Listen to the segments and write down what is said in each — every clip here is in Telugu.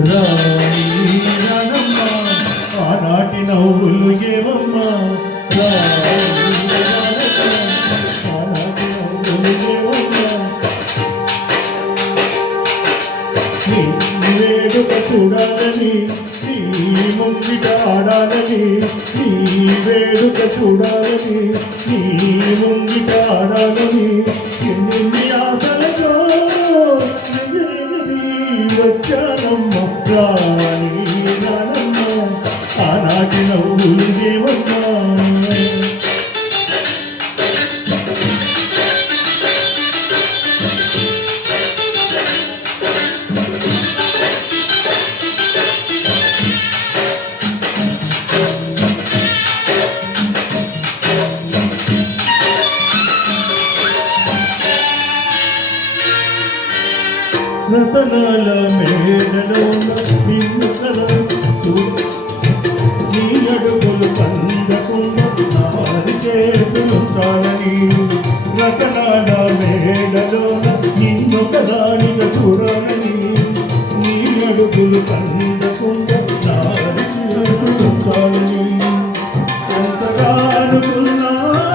రాణి రానమ్మ ఆనాటి నవ్వులు ఏమమ్మా రాణి రానమ్మ ఆనాటి నవ్వులు ఏమమ్మా నీ వేడుక చూడాలని నీ ముంగిట ఆడాలని నీ వేడుక చూడాలని నీ ముంగిట ఆడాలని ఎన్ని ఆశలతో వచ్చానమ్మ రాణి రానమ్మ ఆనాటి నవ్వులు దేవమ్మ రతనాల మేడలోన నిన్ను కలస్తూ నీ అడుగులు పందకుండా నారి చేతులు చాలని రతనాల మేడలోన నిన్ను కదానిగా చూడాలని నీ అడుగులు పందకుండా నారి చేతులు చాలని ఎంతగా అనుకున్నాను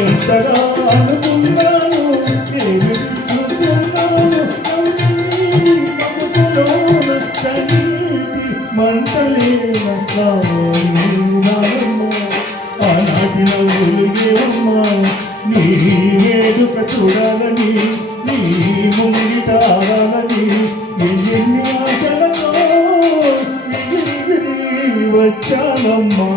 ఎంతగా అనుకున్నాను మంటలేనమ్మ ఆనాటి నవ్వులుగేమ్మ నీ వేడుక చూడాలని నీ ముంగిట ఆడాలని ఎన్ని ఆశలతో వచ్చానమ్మా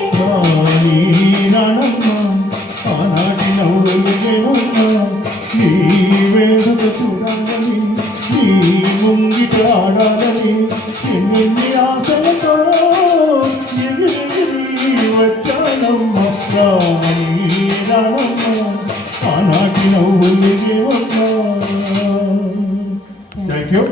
ఆనాటి నవ్వులు దేవమ్మ ఆనాటి నవ్వులు దేవమ్మ నీ వేడుక చూడాలని నీ ముంగిట ఆడాలని ఎన్ని ఆశలతో వచ్చానమ్మ రాణి రానమ్మ ఆనాటి నవ్వులు దేవమ్మ. Thank you.